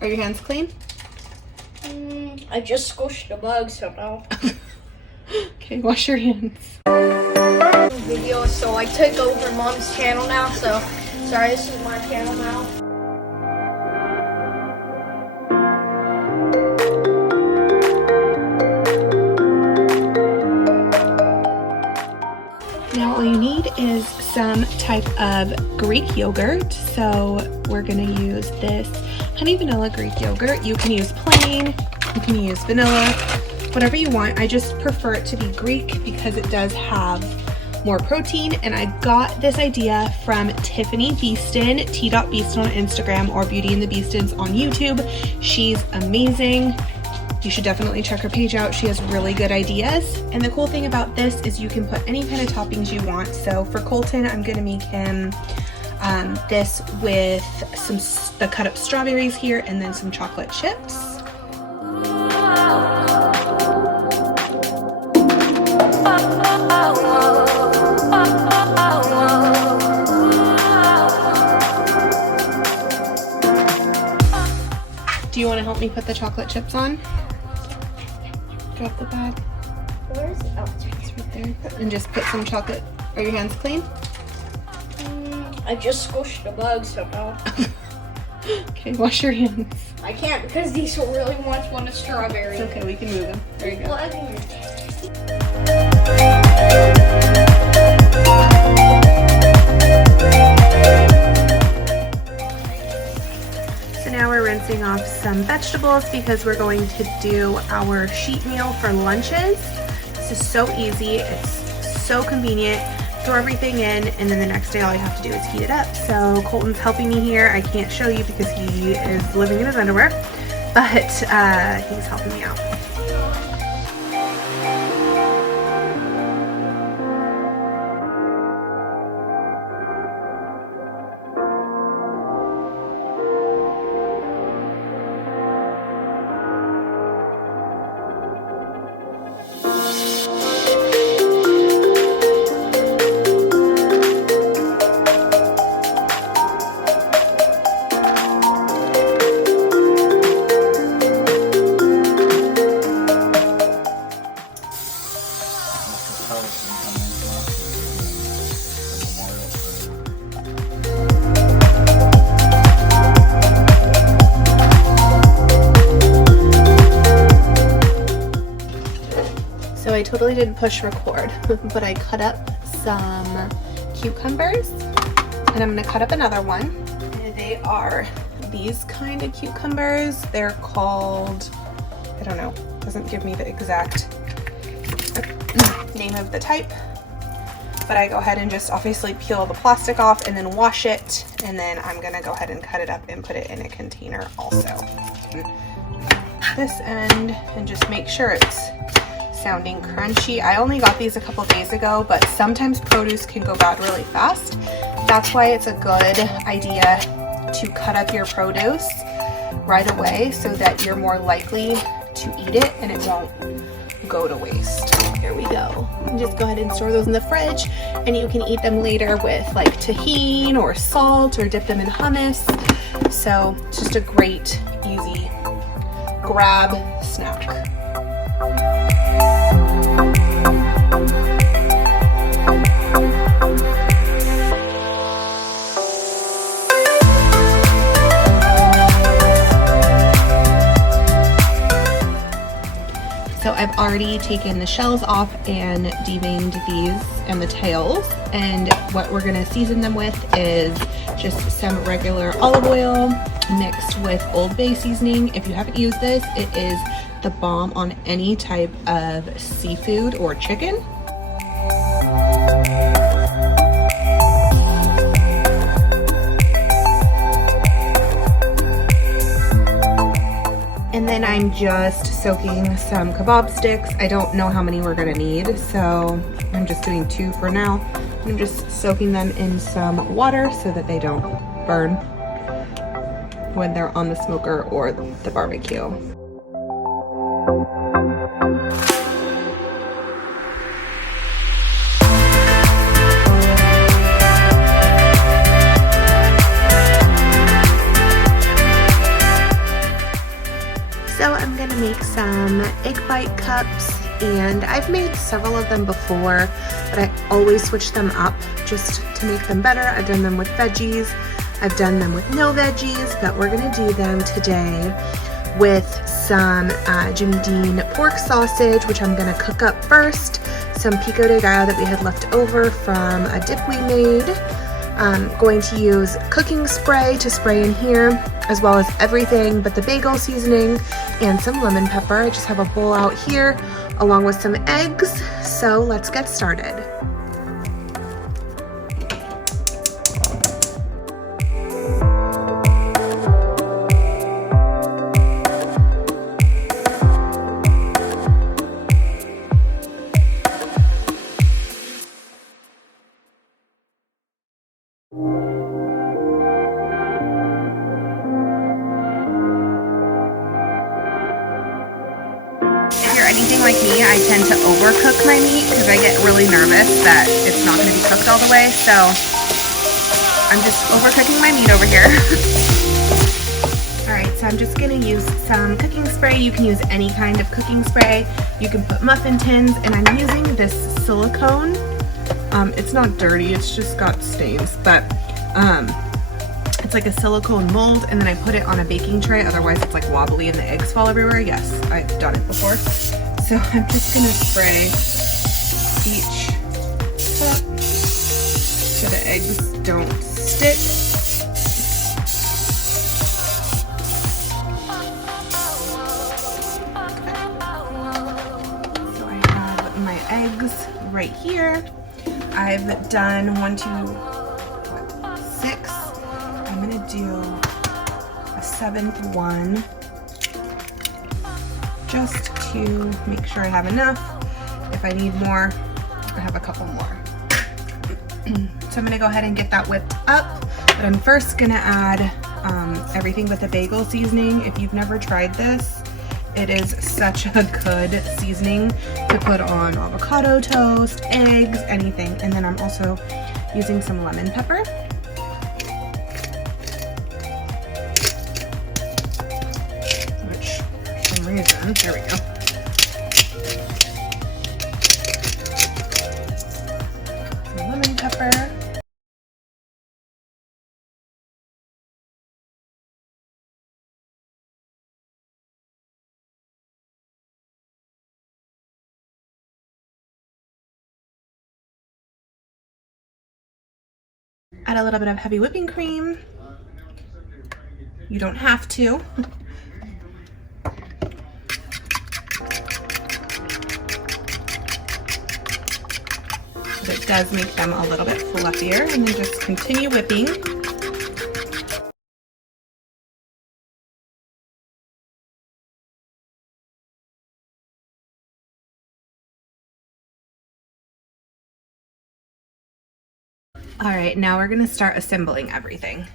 Are your hands clean? I just squished a bug somehow. Okay, wash your hands. Video, so I took over Mom's channel now, so sorry, this is my channel now. Now all you need is some type of Greek yogurt. So we're gonna use this honey vanilla Greek yogurt. You can use plain, you can use vanilla, whatever you want. I just prefer it to be Greek because it does have more protein. And I got this idea from Tiffany Beaston, t.beaston on Instagram, or Beauty and the Beastons on YouTube. She's amazing. You should definitely check her page out. She has really good ideas. And the cool thing about this is you can put any kind of toppings you want. So for Colton, I'm gonna make him this with the cut up strawberries here and then some chocolate chips. Do you want to help me put the chocolate chips on? Drop the bag. Where is it? Oh, It's right there. And just put some chocolate. Are your hands clean? I just squished a bug somehow. Okay, wash your hands. I can't because these really want a strawberry. It's okay, we can move them. There you go. Well, I can move them. So now we're rinsing off some vegetables because we're going to do our sheet meal for lunches. This is so easy, it's so convenient. Throw everything in, and then the next day all you have to do is heat it up. So Colton's helping me here. I can't show you because he is living in his underwear, but he's helping me out. So I totally didn't push record, but I cut up some cucumbers and I'm gonna cut up another one. They are these kind of cucumbers. They're called, I don't know, doesn't give me the exact name of the type, but I go ahead and just obviously peel the plastic off and then wash it, and then I'm gonna go ahead and cut it up and put it in a container also. This end, and just make sure it's sounding crunchy. I only got these a couple days ago, but sometimes produce can go bad really fast. That's why it's a good idea to cut up your produce right away so that you're more likely to eat it and it won't go to waste. Here we go. And just go ahead and store those in the fridge, and you can eat them later with like tahini or salt, or dip them in hummus. So it's just a great, easy grab snack. So I've already taken the shells off and deveined these and the tails, and what we're gonna season them with is just some regular olive oil mixed with Old Bay seasoning. If you haven't used this, it is the bomb on any type of seafood or chicken. And then I'm just soaking some kebab sticks. I don't know how many we're gonna need, so I'm just doing 2 for now. I'm just soaking them in some water so that they don't burn when they're on the smoker or the barbecue. So I'm gonna make some egg white cups, and I've made several of them before, but I always switch them up just to make them better. I've done them with veggies, I've done them with no veggies, but we're gonna do them today with some Jimmy Dean pork sausage, which I'm gonna cook up first, some pico de gallo that we had left over from a dip we made. I'm going to use cooking spray to spray in here, as well as everything but the bagel seasoning and some lemon pepper. I just have a bowl out here along with some eggs, so let's get started. Anything like me, I tend to overcook my meat because I get really nervous that it's not going to be cooked all the way, so I'm just overcooking my meat over here. Alright, so I'm just going to use some cooking spray. You can use any kind of cooking spray. You can put muffin tins, and I'm using this silicone. It's not dirty, it's just got stains, but it's like a silicone mold, and then I put it on a baking tray, otherwise it's like wobbly and the eggs fall everywhere. Yes, I've done it before. So I'm just gonna spray each cup so the eggs don't stick. So I have my eggs right here. I've done 6. I'm gonna do a 7th one just to make sure I have enough. If I need more, I have a couple more. So I'm gonna go ahead and get that whipped up, but I'm first gonna add everything with the bagel seasoning. If you've never tried this, it is such a good seasoning to put on avocado toast, eggs, anything. And then I'm also using some lemon pepper. Reason. There we go. Some lemon pepper. Add a little bit of heavy whipping cream. You don't have to. It does make them a little bit fluffier, and then just continue whipping. All right, now we're gonna start assembling everything.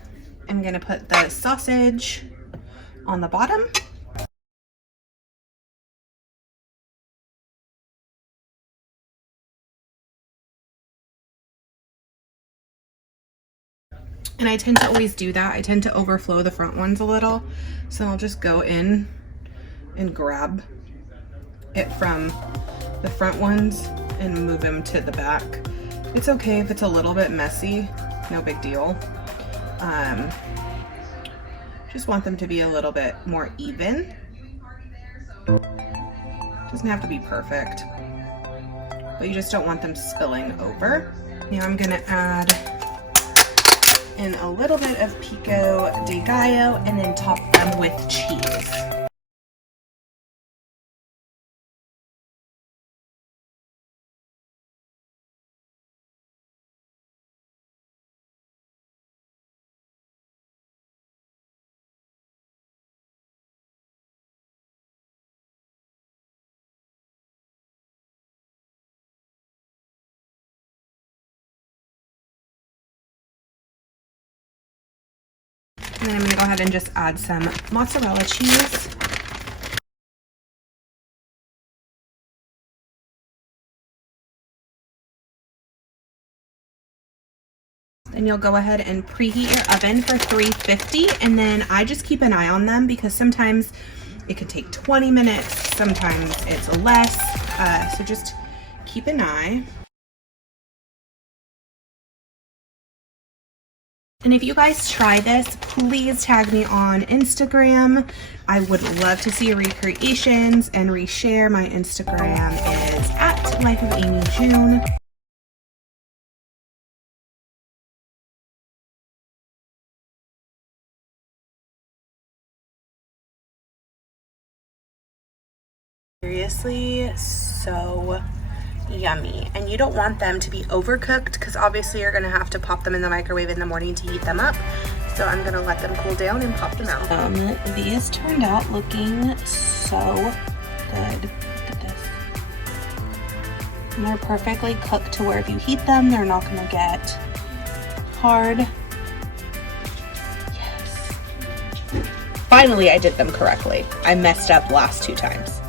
I'm gonna put the sausage on the bottom. And I tend to always do that. I tend to overflow the front ones a little. So I'll just go in and grab it from the front ones and move them to the back. It's okay if it's a little bit messy, no big deal. Just want them to be a little bit more even. Doesn't have to be perfect, but you just don't want them spilling over. Now I'm gonna add in a little bit of pico de gallo and then top them with cheese. And then I'm going to go ahead and just add some mozzarella cheese. Then you'll go ahead and preheat your oven for 350, and then I just keep an eye on them because sometimes It could take 20 minutes. Sometimes it's less. So just keep an eye. And if you guys try this, please tag me on Instagram. I would love to see your recreations and reshare. My Instagram is @LifeOfAmyJune. Seriously, so yummy. And you don't want them to be overcooked because obviously you're gonna have to pop them in the microwave in the morning to heat them up. So I'm gonna let them cool down and pop them out. These turned out looking so good. Look at this. And they're perfectly cooked to where if you heat them, they're not gonna get hard. Yes. Finally, I did them correctly. I messed up last 2 times.